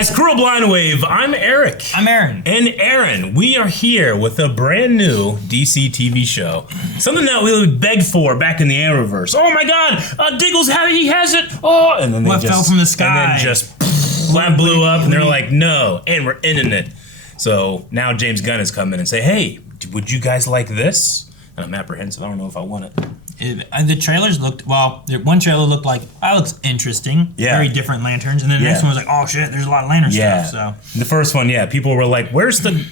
guys, Cruel Blind Wave. I'm Eric. I'm Aaron. And Aaron, we are here with a brand new DC TV show. Something that we begged for back in the Arrowverse. Oh my God, Diggle's he has it. Oh, and then what fell from the sky? And then just that blew up, and they're like, no, and we're ending it. So now James Gunn has come in and say, hey, would you guys like this? And I'm apprehensive. I don't know if I want it. The trailers looked, well, one trailer looked like, that looks interesting. Yeah. Very different lanterns. And then the next one was like, oh shit, there's a lot of lantern stuff. So the first one, people were like, where's the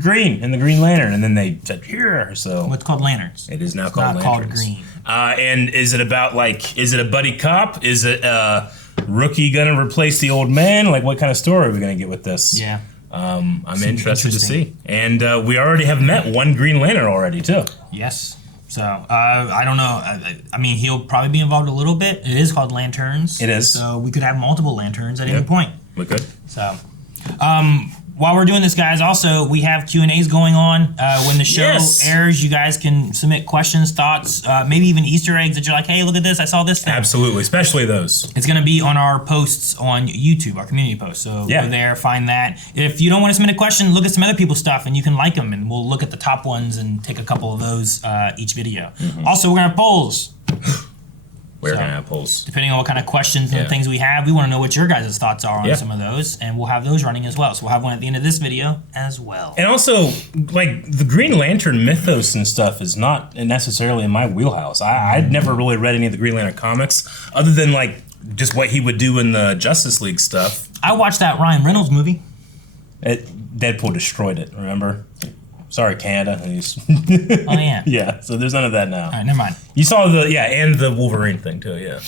green and the Green Lantern? And then they said, here. So what's called lanterns? It is now it's called not lanterns. Called green. And is it about is it a buddy cop? Is it rookie gonna replace the old man? Like, what kind of story are we gonna get with this? Yeah. I'm interested to see. And we already have met one Green Lantern already, too. Yes. So, I don't know. I mean, he'll probably be involved a little bit. It is called Lanterns. It is. So, we could have multiple lanterns at any point. We could. So, while we're doing this, guys, also, we have Q&As going on. When the show airs, you guys can submit questions, thoughts, maybe even Easter eggs that you're like, hey, look at this, I saw this thing. Absolutely, especially those. It's going to be on our posts on YouTube, our community posts. So go there, find that. If you don't want to submit a question, look at some other people's stuff, and you can like them, and we'll look at the top ones and take a couple of those each video. Mm-hmm. Also, we're going to have polls. We're going to have polls. Depending on what kind of questions and things we have, we want to know what your guys' thoughts are on some of those, and we'll have those running as well. So we'll have one at the end of this video as well. And also, like, the Green Lantern mythos and stuff is not necessarily in my wheelhouse. I'd never really read any of the Green Lantern comics, other than, like, just what he would do in the Justice League stuff. I watched that Ryan Reynolds movie. Deadpool destroyed it, remember? Sorry, Canada. Oh, yeah. Yeah, so there's none of that now. All right, never mind. You saw and the Wolverine thing, too, yeah.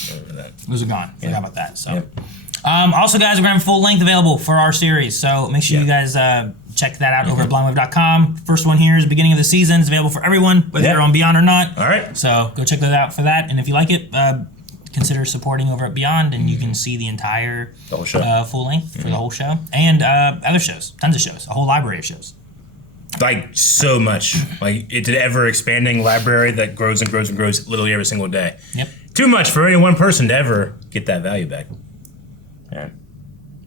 Those are gone. Forgot about that, so. Yep. Also, guys, we're going to have full length available for our series, so make sure you guys check that out over at blindwave.com. First one here is the beginning of the season. It's available for everyone, whether you're on Beyond or not. All right. So go check that out for that, and if you like it, consider supporting over at Beyond, and you can see the entire full length for the whole show, and other shows, tons of shows, a whole library of shows. Like, so much. Like, it's an ever-expanding library that grows and grows and grows literally every single day. Yep. Too much for any one person to ever get that value back. Yeah.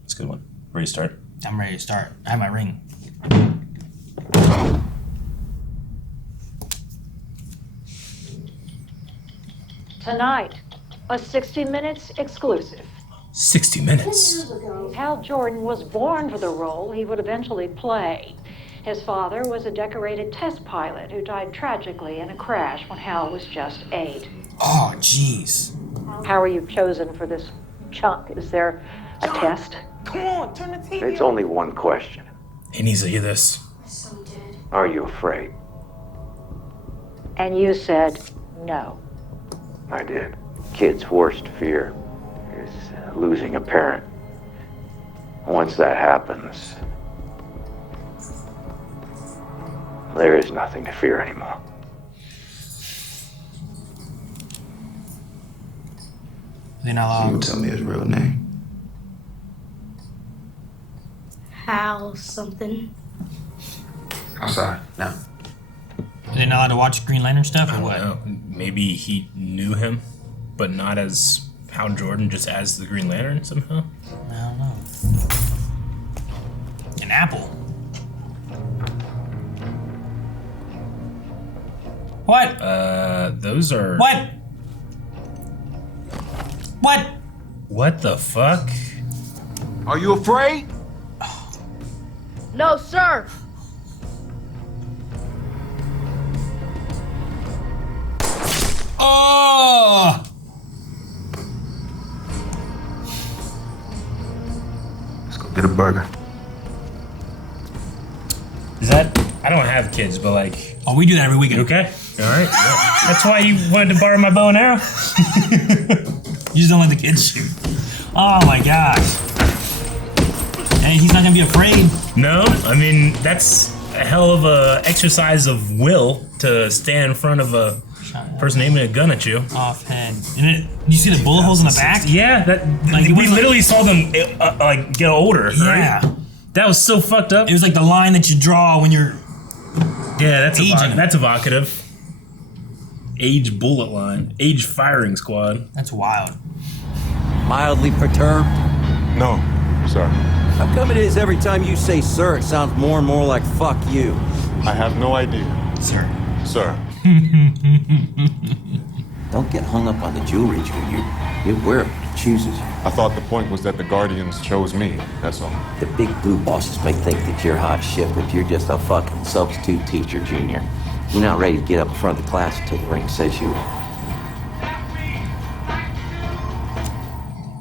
It's a good one. Ready to start? I'm ready to start. I have my ring. Tonight, a 60 Minutes exclusive. 60 Minutes? Hal Jordan was born for the role he would eventually play. His father was a decorated test pilot who died tragically in a crash when Hal was just 8. Oh, jeez. How were you chosen for this chunk? Is there a test? Come on, turn the TV It's only one question. He needs to hear this. Are you afraid? And you said no. I did. Kid's worst fear is losing a parent. Once that happens, there is nothing to fear anymore. Then I'll You tell me his real name. Hal something. Outside now. Are they not allowed to watch Green Lantern stuff, or what? Know. Maybe he knew him, but not as Hal Jordan, just as the Green Lantern somehow? I don't know. An apple. What? Those are... What? What? What the fuck? Are you afraid? No, sir. Oh! Let's go get a burger. Is that... I don't have kids, but like... Oh, we do that every weekend. Okay. All right. Yeah. That's why you wanted to borrow my bow and arrow? You just don't let the kids shoot. Oh my gosh. Hey, he's not gonna be afraid. No, I mean, that's a hell of a exercise of will to stand in front of a person aiming a gun at you. Off head. And you see the bullet holes in the back? Yeah, that Like, we literally saw them like get older. Yeah. Right? That was so fucked up. It was like the line that you draw when you're Yeah, aging. that's evocative. Age bullet line. Age firing squad. That's wild. Mildly perturbed? No, Sir. How come it is every time you say sir, it sounds more and more like fuck you? I have no idea. Sir. Sir. Don't get hung up on the jewelry, Junior. You wear it when it chooses you. I thought the point was that the Guardians chose me, that's all. The big blue bosses may think that you're hot shit, but you're just a fucking substitute teacher, Junior. You're not ready to get up in front of the class until the ring says you are.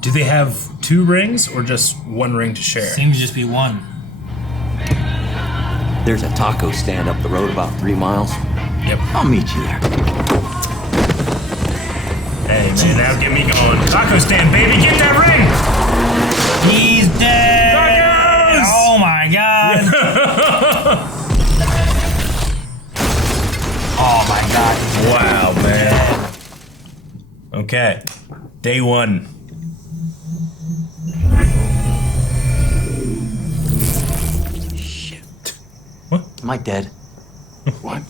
Do they have 2 rings or just 1 ring to share? Seems to just be one. There's a taco stand up the road about 3 miles. Yep. I'll meet you there. Hey, man, now get me going. Taco stand, baby, get that ring! He's dead! Tacos! Oh my god! Oh my god. Wow, man. Okay. Day 1. Shit. What? Am I dead? What?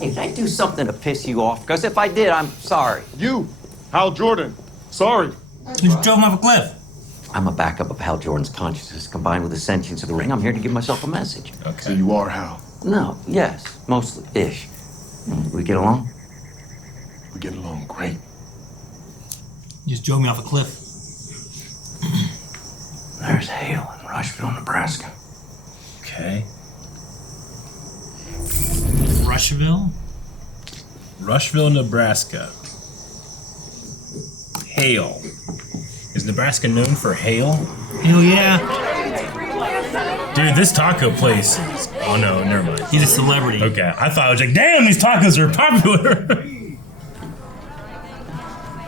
Hey, did I do something to piss you off? Because if I did, I'm sorry. You, Hal Jordan. Sorry. You just drove him off a cliff. I'm a backup of Hal Jordan's consciousness combined with the sentience of the ring. I'm here to give myself a message. So Okay. you are Hal. No, yes, mostly ish. We get along? We get along great. You just drove me off a cliff. There's Hale in Rushville, Nebraska. Okay. Rushville? Rushville, Nebraska. Hail. Is Nebraska known for hail? Hell yeah. Dude, this taco place. Oh no, never mind. He's a celebrity. Okay, I thought I was like, damn, these tacos are popular.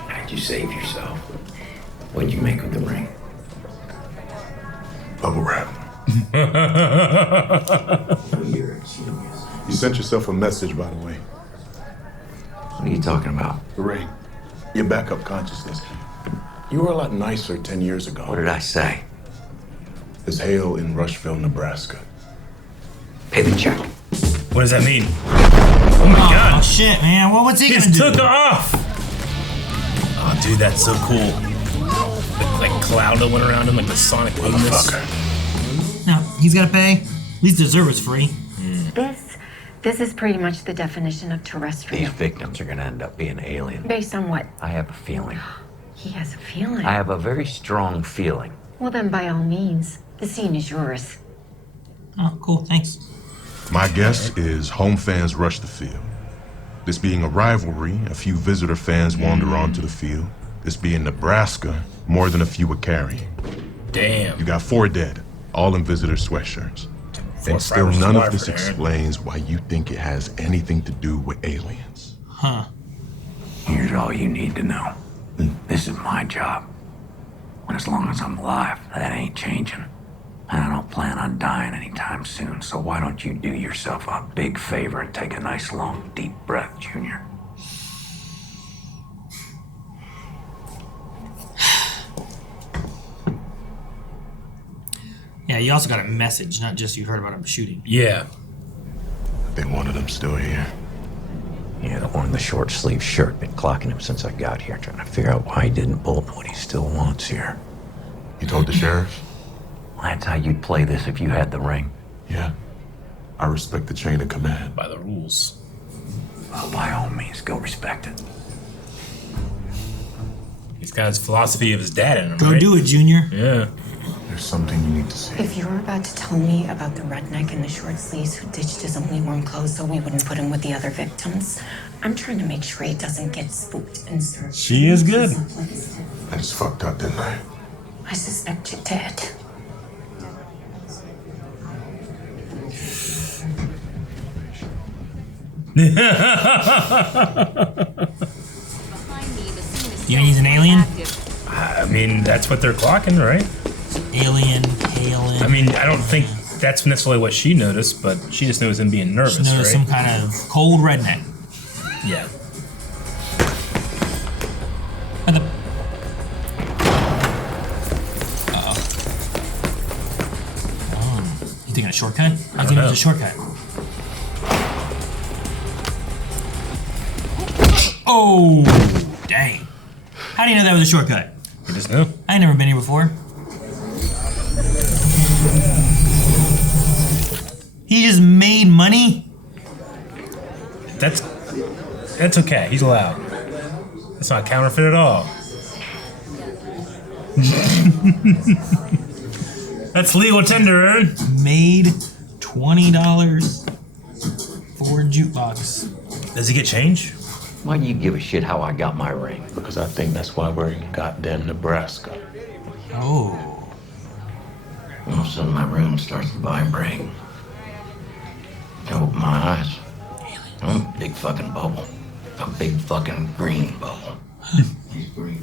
How'd you save yourself? What'd you make with the ring? Bubble wrap. You're a genius. You sent yourself a message, by the way. What are you talking about? The ring. Your backup consciousness. You were a lot nicer 10 years ago. What did I say? There's Hale in Rushville, Nebraska. Pay the check. What does that mean? Oh my Oh god. shit, man. Well, what's he He gonna just do? took off. Oh, dude, that's so cool. Like cloud that went around him, like the sonic boomness. Motherfucker. No, he's gotta pay. At least the observer's free. This is pretty much the definition of These terrestrial. victims are gonna end up being alien. Based on what? I have a feeling. He has a feeling. I have a very strong feeling. Well, then, by all means, the scene is yours. Oh, cool. Thanks. My guess is home fans rush the field. This being a rivalry, a few visitor fans wander onto the field. This being Nebraska, more than a few were carrying. Damn. You got 4 dead, all in visitor sweatshirts. And still none of this explains why you think it has anything to do with aliens. Huh. Here's all you need to know. This is my job. And as long as I'm alive, that ain't changing. And I don't plan on dying anytime soon, so why don't you do yourself a big favor and take a nice long deep breath, Junior? Yeah, you also got a message, not just you heard about him shooting. Yeah. I think one of them's still here. Yeah, the one in the short sleeve shirt. Been clocking him since I got here, trying to figure out why he didn't bolt and what he still wants here. You told the sheriff? Well, that's how you'd play this if you had the ring. Yeah. I respect the chain of command. By the rules. Well, by all means, go respect it. He's got his philosophy of his dad in him, Go right? do it, Junior. Yeah. There's something you need to see. If you were about to tell me about the redneck in the short sleeves who ditched his only warm clothes so we wouldn't put him with the other victims, I'm trying to make sure he doesn't get spooked and served. She is good. I just fucked up, didn't I? I suspect you're dead. You think he's an alien? I mean, that's what they're clocking, right? Alien, alien. I mean, I don't think that's necessarily what she noticed, but she just knows him being nervous, Just noticed right? some kind of cold redneck. Yeah. What the? You taking a shortcut? I think it was a shortcut. Oh, dang. How do you know that was a shortcut? You just know. I ain't never been here before. That's okay. He's allowed. That's not counterfeit at all. That's legal tender, Aaron. Made $20 for jukebox. Does he get change? Why do you give a shit how I got my ring? Because I think that's why we're in goddamn Nebraska. Oh. All of a sudden, my room starts to vibrate. I open my eyes. A big fucking bubble. A big fucking green bubble.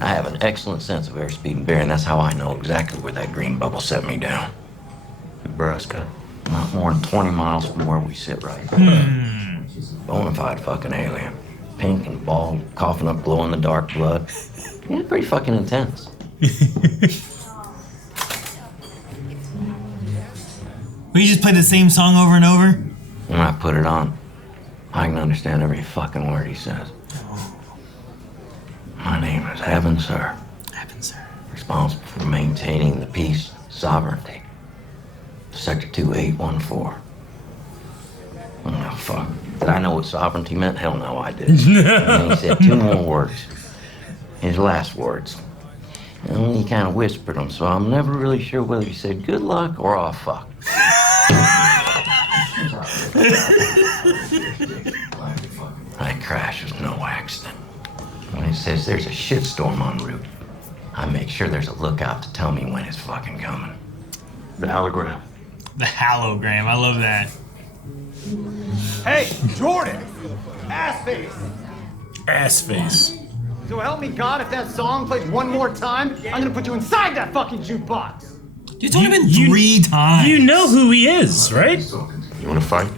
I have an excellent sense of airspeed and bearing. That's how I know exactly where that green bubble set me down. Nebraska. Not more than 20 miles from where we sit right now. Bonafide fucking alien. Pink and bald, coughing up glow in the dark blood. Yeah, pretty fucking intense. We just play the same song over and over? When I put it on, I can understand every fucking word he says. My name is Heaven, sir. Heaven, sir. Responsible for maintaining the peace, sovereignty. Sector 2814. Oh, fuck. Did I know what sovereignty meant? Hell no, I didn't. And then he said 2 more words. His last words. And he kind of whispered them, so I'm never really sure whether he said good luck or oh, fuck. That crash was no accident. When he says there's a shitstorm en route, I make sure there's a lookout to tell me when it's fucking coming. The hologram. The hologram. I love that. Hey, Jordan! Ass face! Ass face. So help me God, if that song plays one more time, I'm gonna put you inside that fucking jukebox! It's only been 3 times. You know who he is, right? You wanna fight?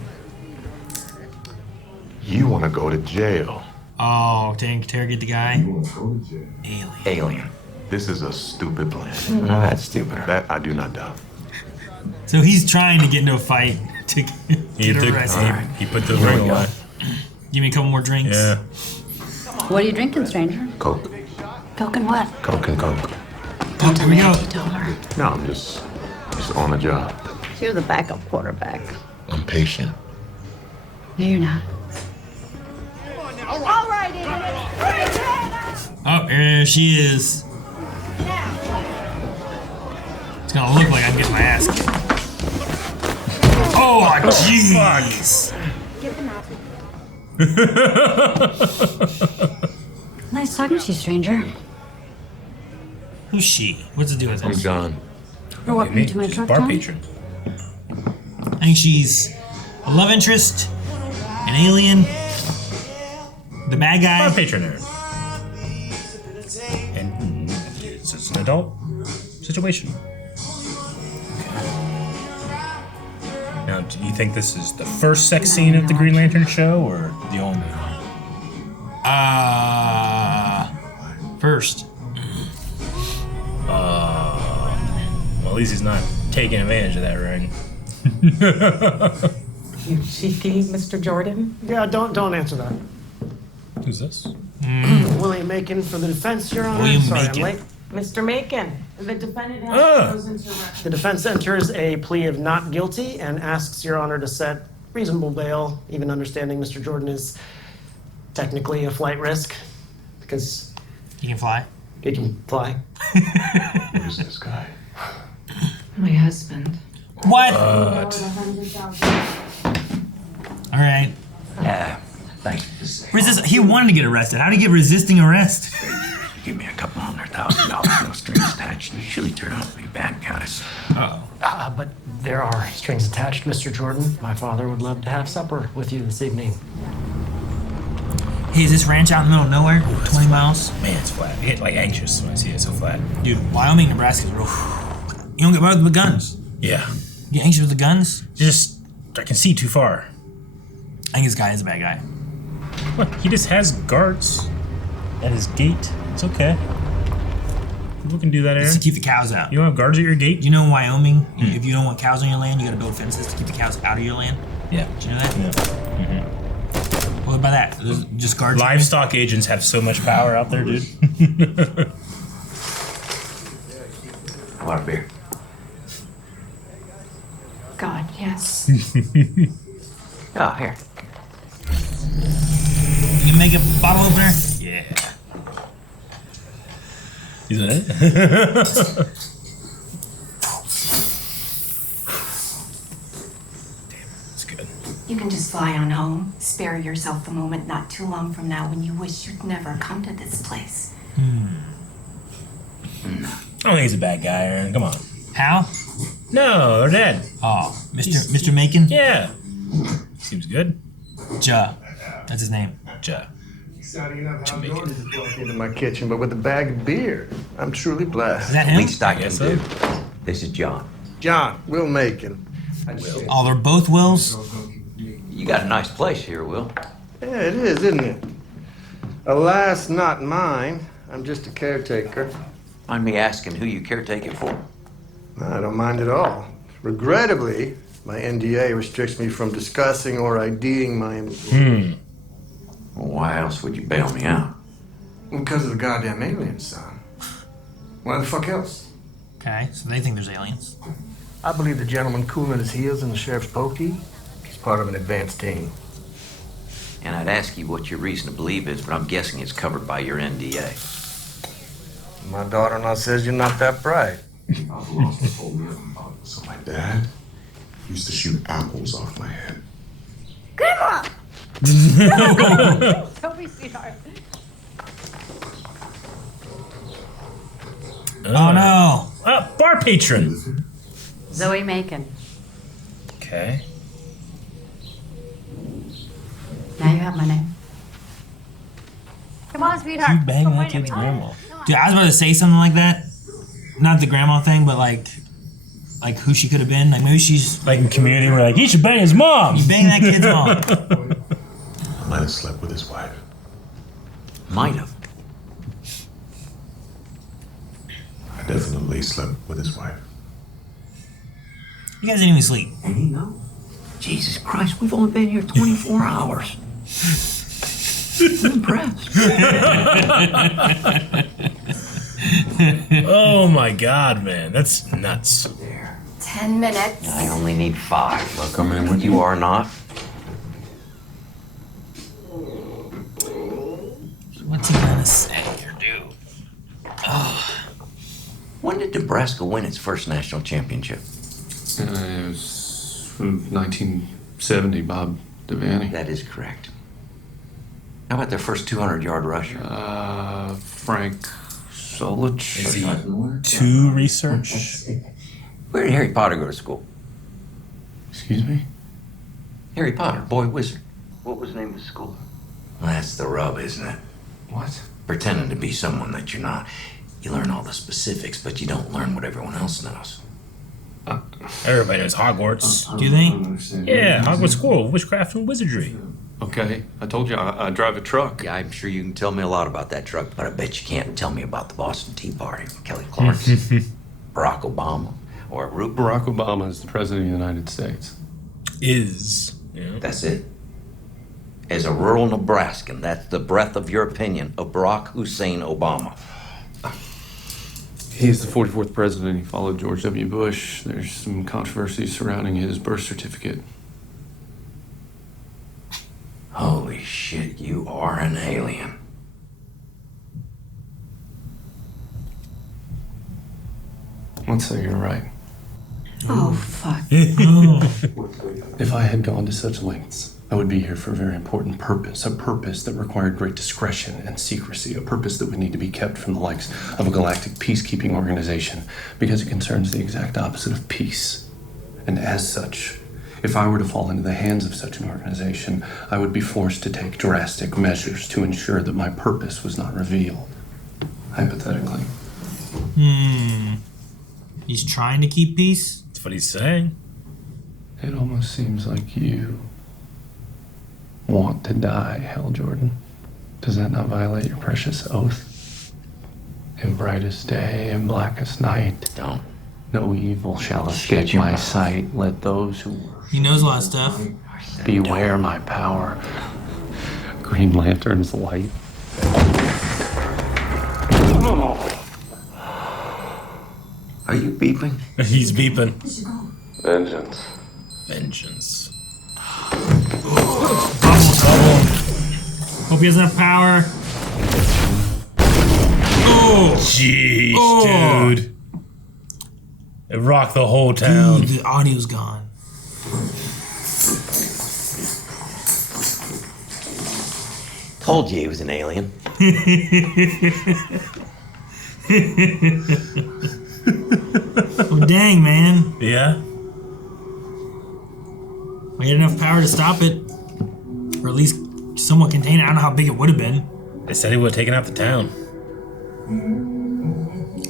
You wanna go to jail. Oh, to interrogate the guy? Alien. This is a stupid plan. No, that's stupid. That I do not doubt. So he's trying to get into a fight to get arrested. He put the ring away. Give me a couple more drinks. Yeah. What are you drinking, stranger? Coke. Coke and what? Coke and Coke. Oh, here we go. No, I'm just on the job. You're the backup quarterback. I'm patient. No, you're not. All right, Oh, there she is. It's gonna look like I'm getting my ass kicked. Oh, jeez. Nice talking to you, stranger. Who's she? What's to do with I'm this? John. You're welcome to my truck, Bar Tom. patron. I think she's a love interest, an alien, the bad guy. Bar patron there. And it's an adult situation. Now, do you think this is the first sex scene of the Green Lantern show, or the only? First. Well, at least he's not taking advantage of that ring. You cheeky, Mr. Jordan. Yeah, don't answer that. Who's this? William Macon for the defense, Your Honor. William Sorry, Macon. I'm late. Mr. Macon, the defendant has chosen to arrest. The defense enters a plea of not guilty and asks Your Honor to set reasonable bail, even understanding Mr. Jordan is technically a flight risk because You can fly. he can fly. Who's this guy? My husband. What? All right. Thanks for the sake. Resist. He wanted to get arrested. How did he get resisting arrest? Give me a couple $100,000, no strings attached. You usually turn out to be bad guys. But there are strings attached, Mr. Jordan. My father would love to have supper with you this evening. Hey, is this ranch out in the middle of nowhere? 20 miles? Man, it's flat. I get like anxious when I see it so flat. Dude, Wyoming, Nebraska's real. You don't get bothered with guns. Yeah. You get anxious with the guns? Just, I can see too far. I think this guy is a bad guy. What? He just has guards at his gate. It's okay. People can do that, It's Aaron. to keep the cows out. You don't have guards at your gate? You know in Wyoming, if you don't want cows on your land, you gotta build fences to keep the cows out of your land. Yeah. Did you know that? Yeah. What about that? There's just guards. Livestock agents have so much power out there, dude. Want a beer? God, yes. Oh, here. You make a bottle opener? Yeah. Is that it? You can just fly on home. Spare yourself the moment not too long from now when you wish you'd never come to this place. I don't think he's a bad guy, Aaron. Come on. Hal? No, they're dead. Oh, Mr. Macon? Yeah. Seems good. Ja. That's his name. Ja. Exciting enough how Jordan just walked into my kitchen, but with a bag of beer. I'm truly blessed. Is that him? Least I can do. This is John. John, Will Macon. Oh, they're both Wills? You got a nice place here, Will. Yeah, it is, isn't it? Alas, not mine. I'm just a caretaker. Mind me asking who you caretaking for? I don't mind at all. Regrettably, my NDA restricts me from discussing or IDing my... Well, why else would you bail me out? Because of the goddamn aliens, son. Why the fuck else? Okay, so they think there's aliens. I believe the gentleman cooling his heels in the sheriff's pokey. He's part of an advanced team. And I'd ask you what your reason to believe is, but I'm guessing it's covered by your NDA. My daughter-in-law says you're not that bright. So my dad used to shoot apples off my head. Grandma! Don't be sweetheart. Oh no! Bar patron. Zoe Macon. Okay. Now you have my name. Come on, sweetheart. You banging that kid's grandma. Dude, I was about to say something like that. Not the grandma thing, but like who she could have been. Like maybe she's like in Community, we're like, he should bang his mom. You bang that kid's mom. I might have slept with his wife. Might have. I definitely slept with his wife. You guys didn't even sleep. Jesus Christ, we've only been here 24 hours. I'm impressed. Oh my God, man. That's nuts. 10 minutes. I only need 5. Look, I'm in what you are not. What's he gonna say or do? Oh. When did Nebraska win its first national championship? It was 1970, Bob Devaney. That is correct. How about their first 200-yard rusher? Frank Solich. Is he too research? Where did Harry Potter go to school? Excuse me? Harry Potter, boy wizard. What was the name of the school? Well, that's the rub, isn't it? What? Pretending to be someone that you're not. You learn all the specifics, but you don't learn what everyone else knows. Everybody knows Hogwarts. Do they? Yeah, Hogwarts School, Witchcraft and Wizardry. Okay, I told you I drive a truck. Yeah, I'm sure you can tell me a lot about that truck, but I bet you can't tell me about the Boston Tea Party, Kelly Clarkson, Barack Obama, or Barack Obama is the president of the United States. Yeah. That's it. As a rural Nebraskan, that's the breadth of your opinion of Barack Hussein Obama. He's the 44th president. He followed George W. Bush. There's some controversy surrounding his birth certificate. Holy shit, you are an alien. Let's say you're right. Oh, fuck. If I had gone to such lengths, I would be here for a very important purpose. A purpose that required great discretion and secrecy. A purpose that would need to be kept from the likes of a galactic peacekeeping organization because it concerns the exact opposite of peace. And as such, if I were to fall into the hands of such an organization, I would be forced to take drastic measures to ensure that my purpose was not revealed. Hypothetically. He's trying to keep peace? That's what he's saying. It almost seems like you want to die, Hal Jordan. Does that not violate your precious oath? In brightest day and blackest night. Don't. No evil shall escape my sight. Let those who... He knows a lot of stuff. Beware my power. Green Lantern's light. Are you beeping? He's beeping. Vengeance. Hope he has enough power. Oh! Jeez, Oh. dude. It rocked the whole town. Dude, the audio's gone. Told you he was an alien. Oh, dang, man. Yeah? I had enough power to stop it. Or at least somewhat contain it. I don't know how big it would have been. They said he would have taken out the town.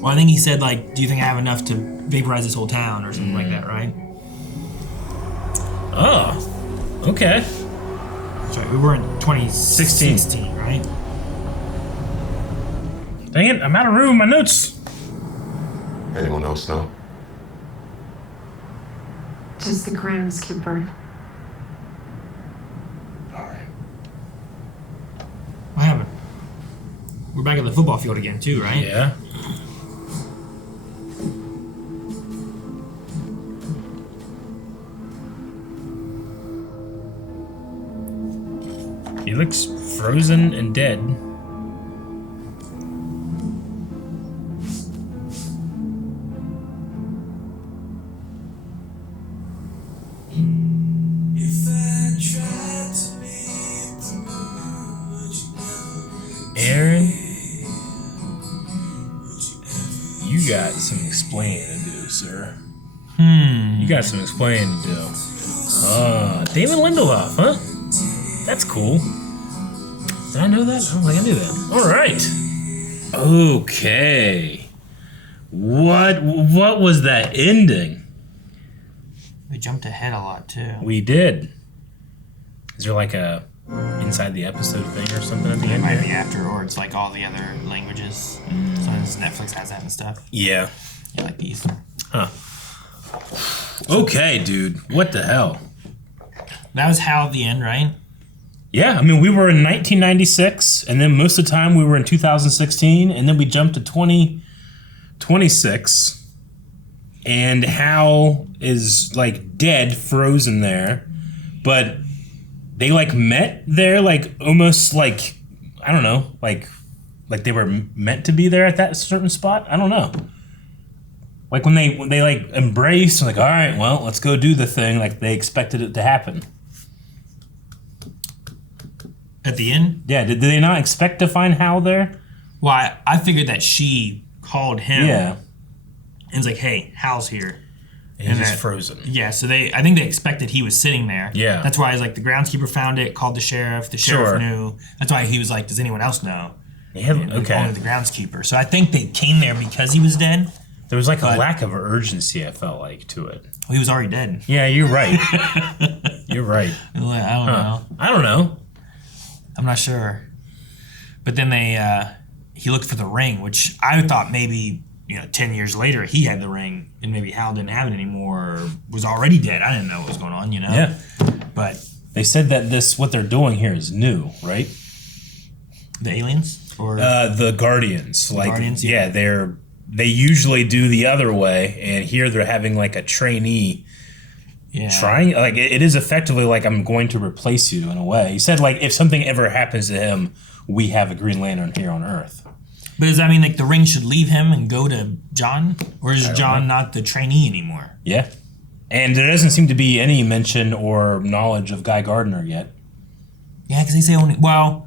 Well, I think he said, like, do you think I have enough to vaporize this whole town or something like that, right? Oh, okay. Sorry, we were in 2016, right? Dang it, I'm out of room. My notes. Anyone else know? Just the groundskeeper. What happened? We're back at the football field again, too, right? Yeah. He looks frozen and dead. Aaron, you got some explaining to do, sir. You got some explaining to do. David Lindelof, huh? That's cool. Did I know that? I don't think I knew that. All right. Okay. What was that ending? We jumped ahead a lot, too. We did. Is there like a inside the episode thing or something at the It end? might be after, or it's like all the other languages. Sometimes Netflix has that and stuff. Yeah. Yeah, like these. Huh. Okay, dude. What the hell? That was Hal at the end, right? Yeah, I mean, we were in 1996, and then most of the time we were in 2016, and then we jumped to 2026, and Hal is, like, dead, frozen there, but they, like, met there, like, almost, like, I don't know, like they were meant to be there at that certain spot? I don't know. Like, when they like, embraced, like, all right, well, let's go do the thing, like, they expected it to happen. At the end? Yeah, did they not expect to find Hal there? Well, I figured that she called him. Yeah. And was like, hey, Hal's here. And he's just frozen. Yeah, so I think they expected he was sitting there. Yeah. That's why, like, the groundskeeper found it, called the sheriff. The sheriff knew. That's why he was like, does anyone else know? Yeah, and okay. Only the groundskeeper. So I think they came there because he was dead. There was like a lack of urgency, I felt like, to it. Well, he was already dead. Yeah, you're right. You're right. I don't know. I don't know. I'm not sure. But then he looked for the ring, which I thought maybe, 10 years later he had the ring and maybe Hal didn't have it anymore or was already dead. I didn't know what was going on, Yeah. But they said that what they're doing here is new, right? The aliens? Or the Guardians. The like, Guardians? Yeah, they usually do the other way, and here they're having like a trainee trying, like, it is effectively like, I'm going to replace you in a way. He said, like, if something ever happens to him, we have a Green Lantern here on Earth. But does that mean like the ring should leave him and go to John? Or is John not the trainee anymore? Yeah. And there doesn't seem to be any mention or knowledge of Guy Gardner yet. Yeah, because they say only, well,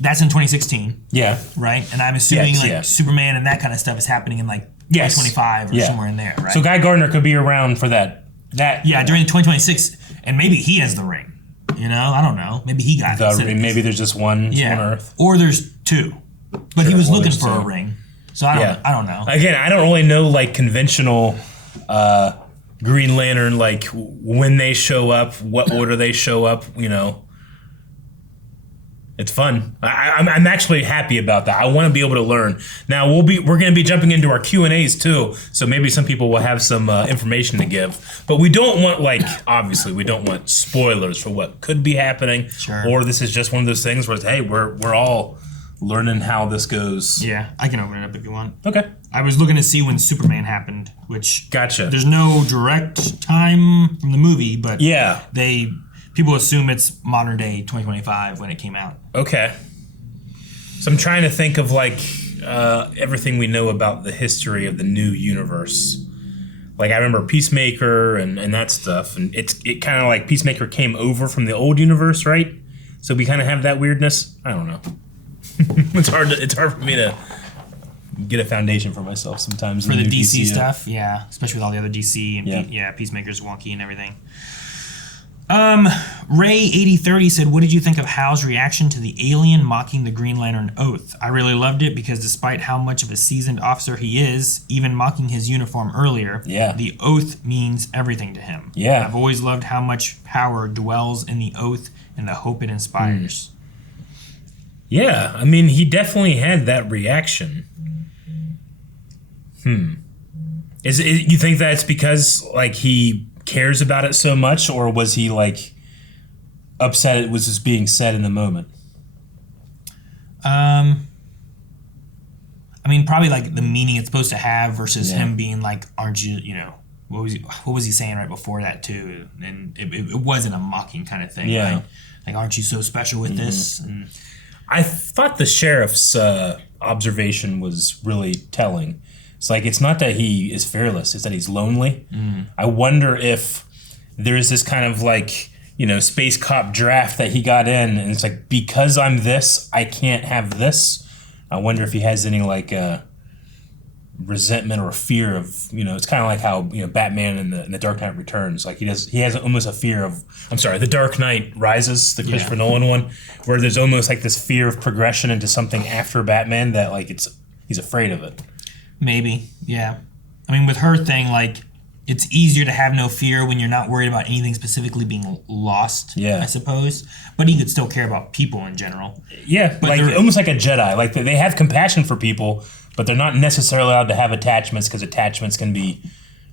that's in 2016. Yeah. Right? And I'm assuming Superman and that kind of stuff is happening in like 2025 or somewhere in there, right? So Guy Gardner could be around for that. Yeah, during 2026, and maybe he has the ring. I don't know. Maybe he got it. Maybe there's just one on Earth. Or there's two. But he was looking for a ring. So I don't know. Again, I don't really know like conventional Green Lantern, like when they show up, what order they show up, It's fun. I'm actually happy about that. I want to be able to learn. Now we're going to be jumping into our Q&As too, so maybe some people will have some information to give. But we don't want obviously we don't want spoilers for what could be happening. Sure. Or this is just one of those things where it's, hey, we're all learning how this goes. Yeah, I can open it up if you want. Okay. I was looking to see when Superman happened, which gotcha. There's no direct time from the movie, but they people assume it's modern day 2025 when it came out. Okay. So I'm trying to think of like everything we know about the history of the new universe. Like I remember Peacemaker and that stuff, and it kind of like Peacemaker came over from the old universe, right? So we kind of have that weirdness. I don't know. It's hard for me to get a foundation for myself sometimes. For the DC stuff, yeah, especially with all the other DC and Peacemaker's wonky and everything. Ray8030 said, what did you think of Hal's reaction to the alien mocking the Green Lantern oath? I really loved it because despite how much of a seasoned officer he is, even mocking his uniform earlier, the oath means everything to him. Yeah. I've always loved how much power dwells in the oath and the hope it inspires. Yeah, I mean, he definitely had that reaction. Is it, you think that's because like he cares about it so much, or was he like upset it was just being said in the moment? I mean, probably like the meaning it's supposed to have versus him being like, aren't you, you know, what was he saying right before that too? And it wasn't a mocking kind of thing, right? Like, aren't you so special with this? And I thought the sheriff's observation was really telling. It's like, it's not that he is fearless, it's that he's lonely. I wonder if there's this kind of like, you know, space cop draft that he got in, and it's like, because I'm this, I can't have this. I wonder if he has any like resentment or fear of, you know, it's kind of like how, you know, Batman in the Dark Knight Returns, like he has almost a fear of, The Dark Knight Rises, the Christopher Nolan one, where there's almost like this fear of progression into something after Batman that like he's afraid of it. Maybe, yeah. I mean, with her thing, like, it's easier to have no fear when you're not worried about anything specifically being lost, I suppose. But he could still care about people in general. Yeah, but like almost like a Jedi. Like they have compassion for people, but they're not necessarily allowed to have attachments because attachments can be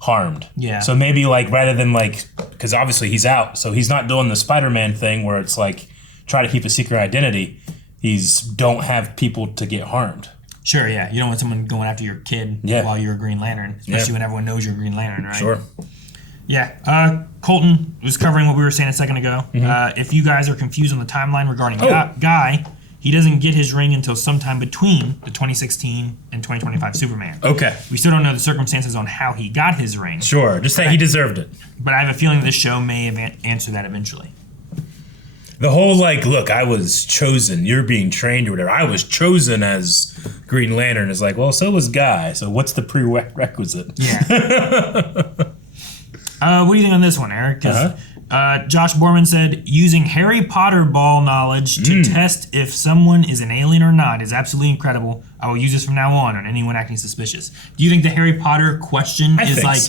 harmed. Yeah. So maybe like rather than like, because obviously he's out, so he's not doing the Spider-Man thing where it's like try to keep a secret identity. He's don't have people to get harmed. Sure, yeah. You don't want someone going after your kid while you're a Green Lantern, especially when everyone knows you're a Green Lantern, right? Sure. Yeah. Colton was covering what we were saying a second ago. If you guys are confused on the timeline regarding Guy, he doesn't get his ring until sometime between the 2016 and 2025 Superman. Okay. We still don't know the circumstances on how he got his ring. Sure, just that he deserved it. But I have a feeling this show may have answered that eventually. The whole like, look, I was chosen, you're being trained or whatever. I was chosen as Green Lantern is like, well, so was Guy. So what's the prerequisite? Yeah. What do you think on this one, Eric? Josh Borman said, using Harry Potter ball knowledge to test if someone is an alien or not is absolutely incredible. I will use this from now on anyone acting suspicious. Do you think the Harry Potter question is like,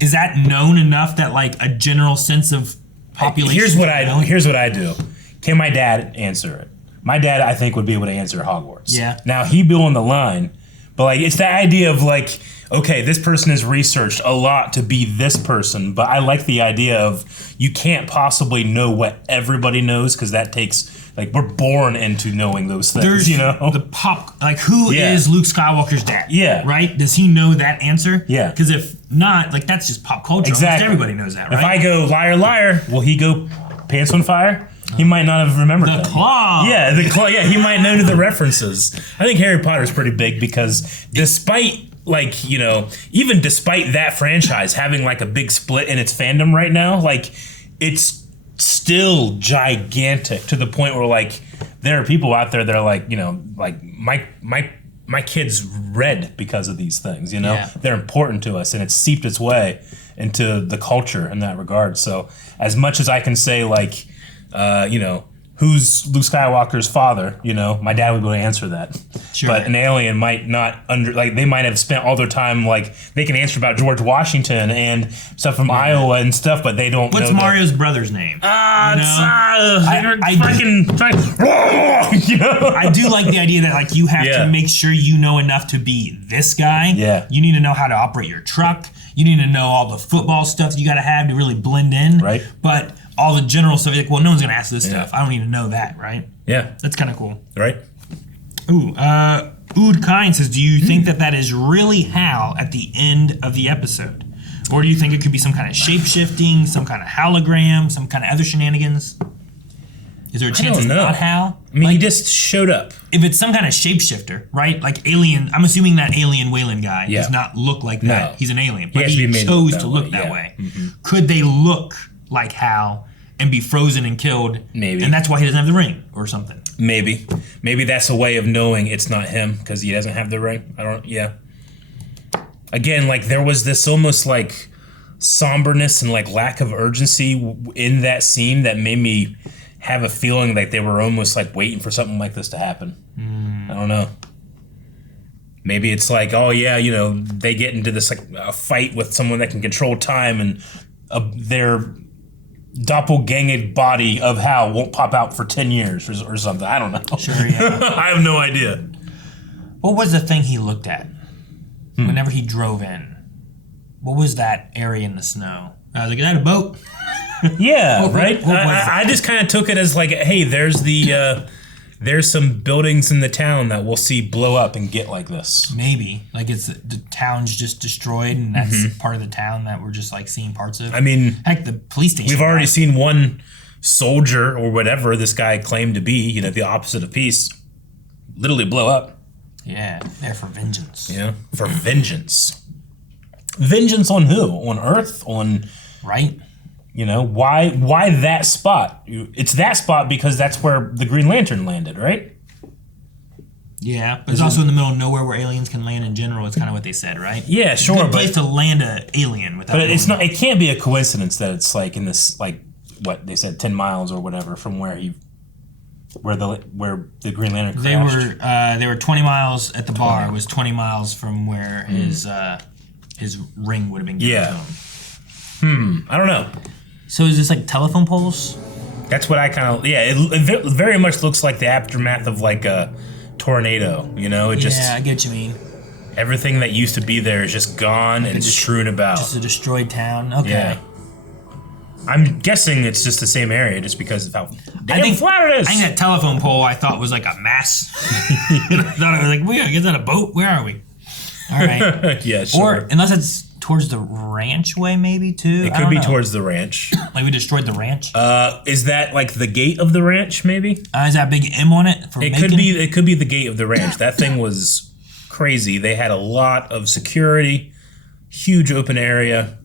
is that known enough that like a general sense of population? Here's what I do. Can my dad answer it? My dad, I think, would be able to answer Hogwarts. Yeah. Now, he'd be on the line, but like it's the idea of like, okay, this person has researched a lot to be this person, but I like the idea of you can't possibly know what everybody knows because that takes, like, we're born into knowing those things, There's you know? the pop, like, who is Luke Skywalker's dad? Yeah. Right? Does he know that answer? Yeah. Because if not, like, that's just pop culture. Exactly. Almost everybody knows that, right? If I go, liar, liar, will he go pants on fire? He might not have remembered that. The claw. Yeah, the claw. Yeah, he might know the references. I think Harry Potter's pretty big because despite, like, you know, even despite that franchise having, like, a big split in its fandom right now, like, it's still gigantic to the point where, like, there are people out there that are like, you know, like, my kids read because of these things, you know? Yeah. They're important to us, and it's seeped its way into the culture in that regard. So as much as I can say, like, you know, who's Luke Skywalker's father, you know, my dad would be able to answer that. Sure. But an alien might not they might have spent all their time, like, they can answer about George Washington and stuff from Iowa and stuff, but they don't know. What's Mario's brother's name? I do like the idea that, like, you have to make sure you know enough to be this guy. Yeah. You need to know how to operate your truck. You need to know all the football stuff you got to have to really blend in. Right. But all the general stuff, like, well, no one's going to ask this stuff. I don't need to know that, right? Yeah. That's kind of cool. Right. Ooh, Ood Kine says, do you think that is really Hal at the end of the episode? Or do you think it could be some kind of shape-shifting, some kind of hologram, some kind of other shenanigans? Is there a chance it's not Hal? I mean, he just showed up. If it's some kind of shapeshifter, right? Like alien, I'm assuming that alien Wayland guy does not look like that. No. He's an alien, He but has to he be made chose to look that way. Could they look like Hal and be frozen and killed? Maybe. And that's why he doesn't have the ring or something. Maybe that's a way of knowing it's not him because he doesn't have the ring. Again, like there was this almost like somberness and like lack of urgency in that scene that made me have a feeling like they were almost like waiting for something like this to happen. I don't know. Maybe it's like, oh yeah, you know, they get into this like a fight with someone that can control time, and their doppelganger body of Hal won't pop out for 10 years or something. I don't know. Sure, yeah. I have no idea. What was the thing he looked at whenever he drove in? What was that area in the snow? I was like, is that a boat? Yeah, What right? was that? I just kind of took it as like, hey, there's some buildings in the town that we'll see blow up and get like this. Maybe. Like it's the town's just destroyed and that's part of the town that we're just like seeing parts of. I mean, heck, the police station. We've already seen one soldier or whatever this guy claimed to be, you know, the opposite of peace, literally blow up. Yeah, there for vengeance. Yeah, for vengeance. Vengeance on who? On Earth? On... Right. You know, why that spot? It's that spot because that's where the Green Lantern landed, right? Yeah, but it's also in the middle of nowhere where aliens can land in general. It's kind of what they said, right? Yeah, sure. Good place to land an alien without. But it's not. It can't be a coincidence that it's like in this, like what they said, 10 miles or whatever from where the Green Lantern crashed. They were 20 miles at the bar. It was 20 miles from where his ring would have been given to him. I don't know. So is this like telephone poles? That's what I kind of... Yeah, it very much looks like the aftermath of like a tornado, you know? It just... Yeah, I get what you mean. Everything that used to be there is just gone and strewn about. Just a destroyed town? Okay. Yeah. I'm guessing it's just the same area just because of how damn flat it is. I think that telephone pole I thought was like a mast. I thought it was like, is that a boat? Where are we? All right. Yeah, sure. Or unless it's towards the ranch way, maybe too. It could be towards the ranch. Like we destroyed the ranch. Is that like the gate of the ranch? Maybe. Is that big M on it? For it Macon? could be. It could be the gate of the ranch. That thing was crazy. They had a lot of security, huge open area,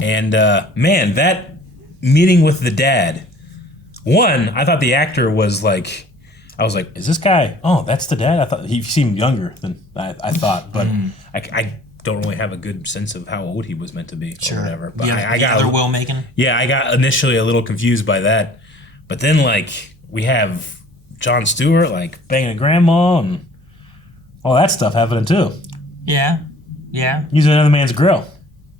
and man, that meeting with the dad. One, I thought the actor was like. I was like, is this guy? Oh, that's the dad. I thought he seemed younger than I thought, but I don't really have a good sense of how old he was meant to be or whatever. But I got other Will Macon. Yeah, I got initially a little confused by that, but then like we have Jon Stewart like banging a grandma and all that stuff happening too. Yeah. Using another man's grill.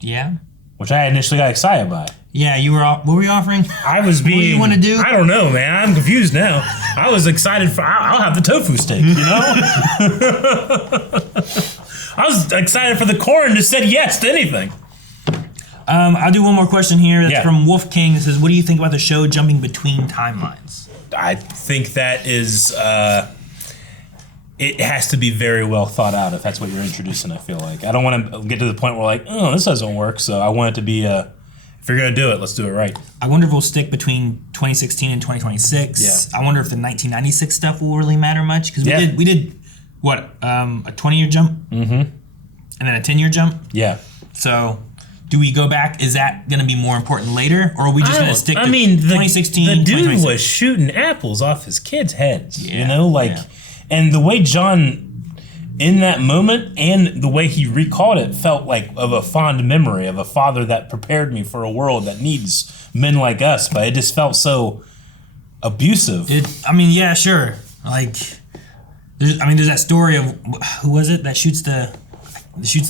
Yeah. Which I initially got excited by. Yeah, you were. What were you offering? I was being. What do you want to do? I don't know, man. I'm confused now. I was excited for. I'll have the tofu steak. You know. I was excited for the corn. Just said yes to anything. I'll do one more question here. That's from Wolf King. It says, "What do you think about the show jumping between timelines?" I think that is. It has to be very well thought out if that's what you're introducing. I feel like I don't want to get to the point where like, oh, this doesn't work. So I want it to be if you're gonna do it, let's do it right. I wonder if we'll stick between 2016 and 2026. Yeah. I wonder if the 1996 stuff will really matter much because we did what a 20-year jump, and then a 10-year jump. Yeah. So. Do we go back? Is that going to be more important later, or are we just going to stick to 2016? The dude was shooting apples off his kids' heads, you know, like, and the way John, in that moment, and the way he recalled it, felt like of a fond memory of a father that prepared me for a world that needs men like us. But it just felt so abusive. Yeah, sure. Like, there's that story of who was it that shoots the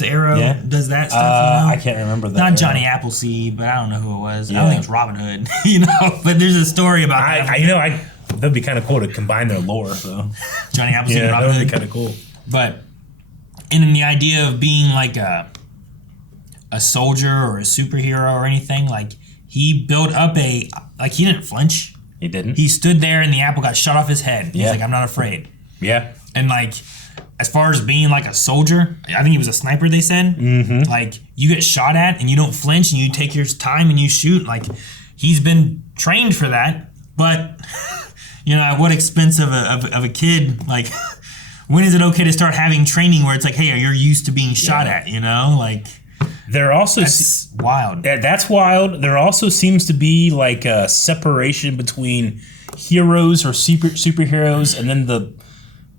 arrow, does that stuff, you know? I can't remember that. Not Johnny Appleseed, but I don't know who it was. I don't think it's Robin Hood, you know, but there's a story about that. That'd be kind of cool to combine their lore, though. Johnny Appleseed and Robin Hood. That would be kind of cool. But in the idea of being like a soldier or a superhero or anything, like he built up he didn't flinch. He didn't? He stood there and the apple got shot off his head. He's like, I'm not afraid. Yeah. And like, as far as being like a soldier, I think he was a sniper, they said. Mm-hmm. Like, you get shot at and you don't flinch and you take your time and you shoot. Like, he's been trained for that. But, you know, at what expense of a kid? Like, when is it okay to start having training where it's like, hey, you're used to being shot at, you know? Like, that's wild. That's wild. There also seems to be like a separation between heroes or superheroes and then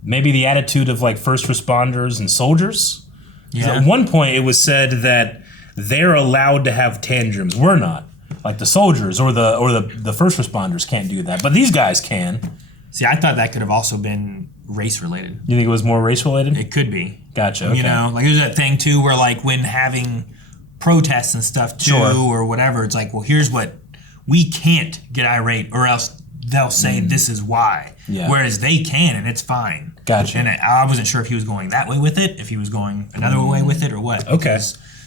maybe the attitude of like first responders and soldiers. Yeah. At one point it was said that they're allowed to have tantrums. We're not. Like the soldiers or the first responders can't do that, but these guys can. See, I thought that could have also been race related. You think it was more race related? It could be. Gotcha. Okay. You know, like there's that thing too where like when having protests and stuff too, or whatever, it's like, well, here's what we can't get irate, or else they'll say this is why. Yeah. Whereas they can, and it's fine. Gotcha. And I wasn't sure if he was going that way with it, if he was going another way with it, or what. Okay.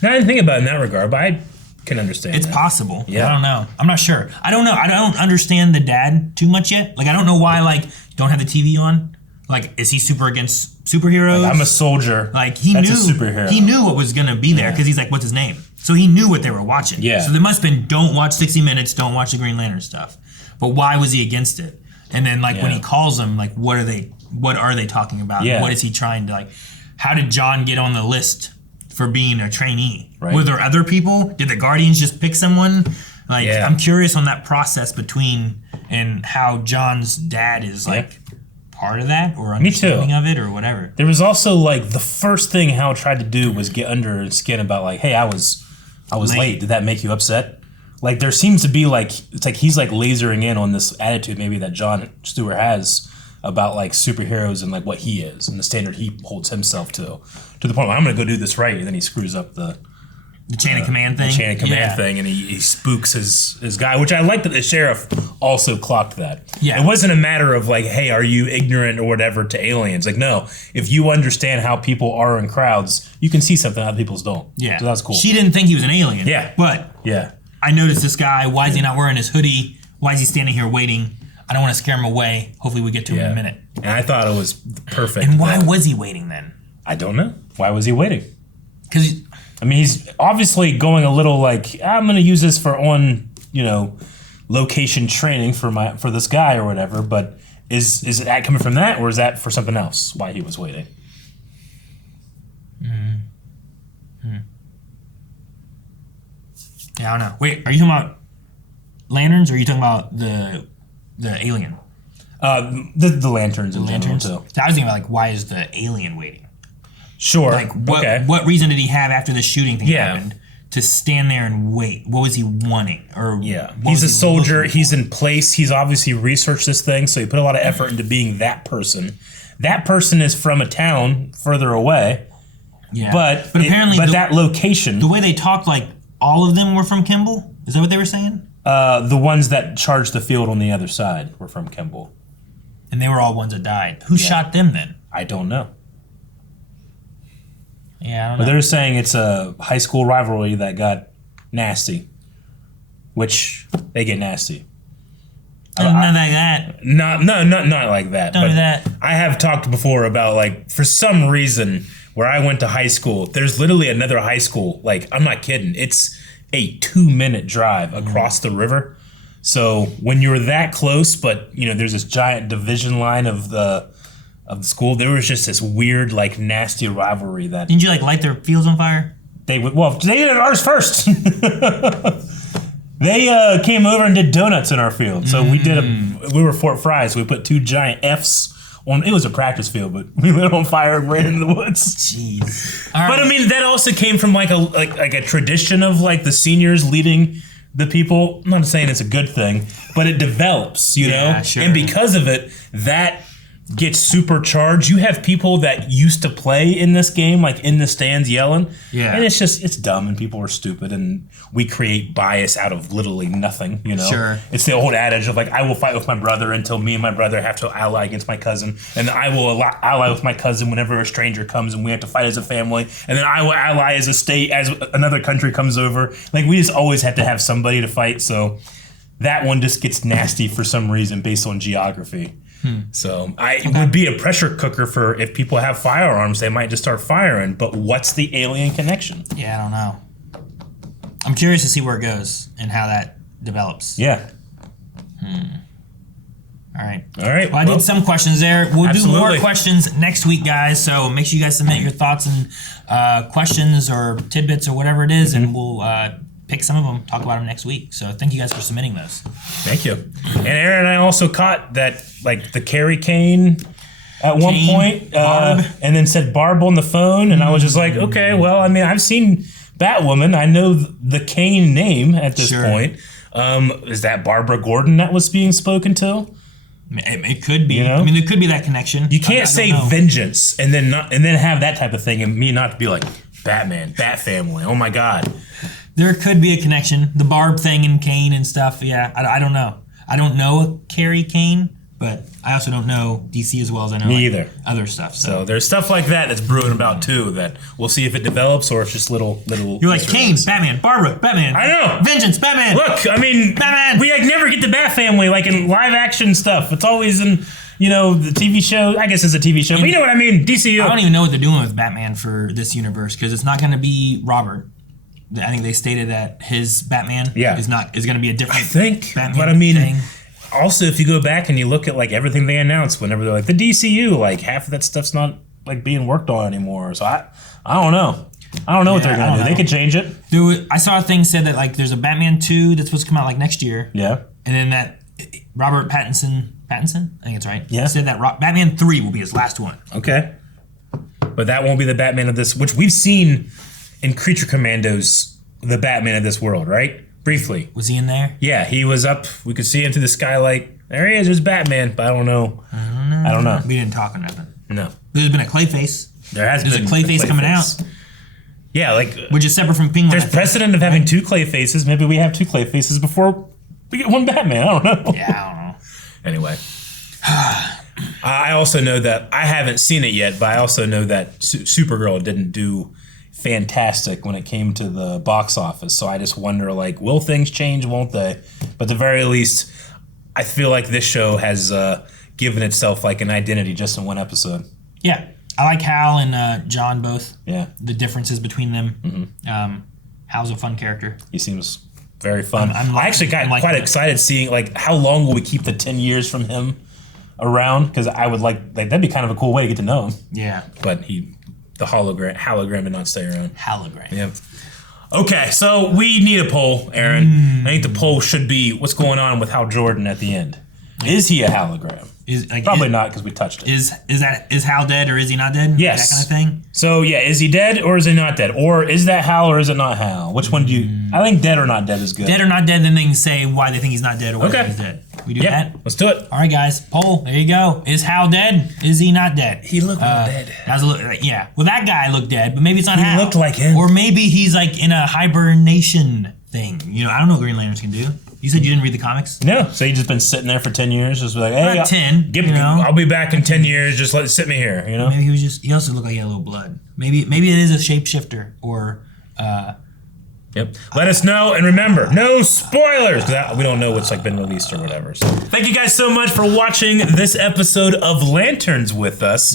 Now, I didn't think about it in that regard, but I can understand. It's that. possible. Yeah. I don't know. I'm not sure. I don't know. I don't understand the dad too much yet. Like, I don't know why, like, you don't have the TV on. Like, is he super against superheroes? Like, I'm a soldier. Like, he That's knew a superhero. He knew what was going to be there because he's like, what's his name? So he knew what they were watching. Yeah. So there must have been, don't watch 60 Minutes, don't watch the Green Lantern stuff. But why was he against it? And then, like, when he calls them, like, what are they talking about? Yeah. What is he trying to, like, how did John get on the list for being a trainee? Right. Were there other people? Did the Guardians just pick someone? Like, I'm curious on that process between and how John's dad is, like, part of that or understanding of it or whatever. There was also, like, the first thing Hal tried to do was get under his skin about, like, hey, I was late. Did that make you upset? Like, there seems to be, like, it's like he's, like, lasering in on this attitude maybe that John Stewart has about, like, superheroes and, like, what he is and the standard he holds himself to the point where I'm going to go do this right, and then he screws up the chain of command thing. The chain of command thing, and he spooks his guy, which I like that the sheriff also clocked that. Yeah. It wasn't a matter of, like, hey, are you ignorant or whatever to aliens? Like, no, if you understand how people are in crowds, you can see something other people don't. Yeah. So that's cool. She didn't think he was an alien. Yeah. But I noticed this guy. Why is he not wearing his hoodie? Why is he standing here waiting? I don't want to scare him away. Hopefully we get to him in a minute. And I thought it was perfect. And why was he waiting then? I don't know. Why was he waiting? Because I mean, he's obviously going a little like, I'm going to use this for location training for this guy or whatever. But is it coming from that, or is that for something else? Why he was waiting? Yeah, I don't know. Wait, are you talking about lanterns, or are you talking about the alien? The lanterns in general too. So I was thinking about, like, why is the alien waiting? Sure. Like, what reason did he have after the shooting thing happened to stand there and wait? What was he wanting? Or he's a soldier. He's in place. He's obviously researched this thing, so he put a lot of effort into being that person. That person is from a town further away. Yeah, but apparently, that location, the way they talked, like all of them were from Kimball. Is that what they were saying? The ones that charged the field on the other side were from Kimball. And they were all ones that died. Who shot them then? I don't know. Yeah, I don't know. But they're saying it's a high school rivalry that got nasty. Which, they get nasty. Not like that. Not like that. Don't do that. I have talked before about, like, for some reason, where I went to high school, there's literally another high school. Like, I'm not kidding. It's a 2-minute drive across the river. So when you're that close, but there's this giant division line of the school, there was just this weird, like, nasty rivalry that. Didn't you, like, light their fields on fire? They did ours first. They came over and did donuts in our field. So we were Fort Fry, so we put 2 giant F's on. It was a practice field, but we lit on fire and ran into the woods. Jeez. But I mean, that also came from like a tradition of, like, the seniors leading the people. I'm not saying it's a good thing, but it develops, you know? Sure. And because of it, that gets supercharged. You have people that used to play in this game, like, in the stands yelling. Yeah. And it's dumb, and people are stupid, and we create bias out of literally nothing, Sure. It's the old adage of, like, I will fight with my brother until me and my brother have to ally against my cousin, and then I will ally with my cousin whenever a stranger comes and we have to fight as a family, and then I will ally as a state as another country comes over. Like, we just always have to have somebody to fight, so that one just gets nasty for some reason based on geography. So it would be a pressure cooker for if people have firearms, they might just start firing. But what's the alien connection? Yeah, I don't know. I'm curious to see where it goes and how that develops. Yeah. All right. Well, I did some questions there. We'll do more absolutely. questions next week, guys. So make sure you guys submit your thoughts and questions or tidbits or whatever it is, and we'll pick some of them, talk about them next week. So thank you guys for submitting those. Thank you. And Aaron and I also caught that, like, the Carrie Kane at one point, and then said Barb on the phone, and I was just like, okay, well, I mean, I've seen Batwoman. I know the Kane name at this point. Is that Barbara Gordon that was being spoken to? It could be. You know? I mean, there could be that connection. You can't say vengeance and then have that type of thing and me not be like, Batman, Bat Family, oh my God. There could be a connection. The Barb thing and Kane and stuff, yeah, I don't know. I don't know Carrie Kane, but I also don't know DC as well as I know either. Other stuff. So there's stuff like that that's brewing about too that we'll see if it develops or if it's just little. You're like Kane, Batman, Barbara, Batman. I know. Vengeance, Batman. Look, I mean, Batman. We never get the Bat Family like in live action stuff. It's always in, the TV show. I guess it's a TV show, but you know what I mean. DCU. I don't even know what they're doing with Batman for this universe because it's not going to be Robert. I think they stated that his Batman is going to be a different. I think, Batman but I mean. thing. Also, if you go back and you look at like everything they announced, whenever they're like the DCU, like half of that stuff's not like being worked on anymore. So I don't know. I don't know what they're gonna do. They could change it. Dude, I saw a thing said that like there's a Batman 2 that's supposed to come out like next year. Yeah. And then that Robert Pattinson, I think it's right. Yeah. Said that Batman 3 will be his last one. Okay. But that won't be the Batman of this, which we've seen in Creature Commandos, the Batman of this world, right? Briefly. Was he in there? Yeah, he was up. We could see him through the skylight. There he is. There's Batman, but I don't know. I don't know. We didn't talk or nothing. No. There's been a Clayface. There's a Clayface coming out. Yeah, like which is separate from Penguin. There's precedent of having two Clayfaces. Maybe we have two Clayfaces before we get one Batman. I don't know. Yeah, I don't know. Anyway. I also know that I haven't seen it yet, but I also know that Supergirl didn't do fantastic when it came to the box office. So I just wonder, like, will things change? Won't they? But at the very least, I feel like this show has given itself like an identity just in one episode. Yeah, I like Hal and John both. Yeah, the differences between them. Hal's a fun character. He seems very fun. I actually got quite excited seeing like how long will we keep the 10 years from him around, because I would like that'd be kind of a cool way to get to know him. Yeah, but the hologram did not stay around. Hologram. Yep. Okay, so we need a poll, Aaron. I think the poll should be what's going on with Hal Jordan at the end. Is he a hologram? Probably not, because we touched it. Is Hal dead or is he not dead? Yes. That kind of thing. So yeah, is he dead or is he not dead? Or is that Hal or is it not Hal? Which one do you? I think dead or not dead is good. Dead or not dead, then they can say why they think he's not dead or why he's dead. We do that? Let's do it. All right, guys. Poll. There you go. Is Hal dead? Is he not dead? He looked dead. Yeah. Well, that guy looked dead, but maybe it's not Hal. He looked like him. Or maybe he's like in a hibernation thing. I don't know what Green Lanterns can do. You said you didn't read the comics? No. So he's just been sitting there for 10 years, just like, hey, not 10. I'll be back in 10 years. Just sit me here. Maybe he was just. He also looked like he had a little blood. Maybe it is a shapeshifter or. Yep. Let us know, and remember, no spoilers, because we don't know what's been released or whatever. So, thank you guys so much for watching this episode of Lanterns with us.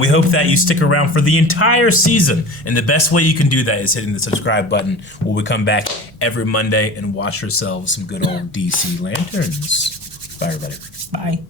We hope that you stick around for the entire season, and the best way you can do that is hitting the subscribe button. Where we come back every Monday and watch ourselves some good old DC Lanterns. Bye, everybody. Bye.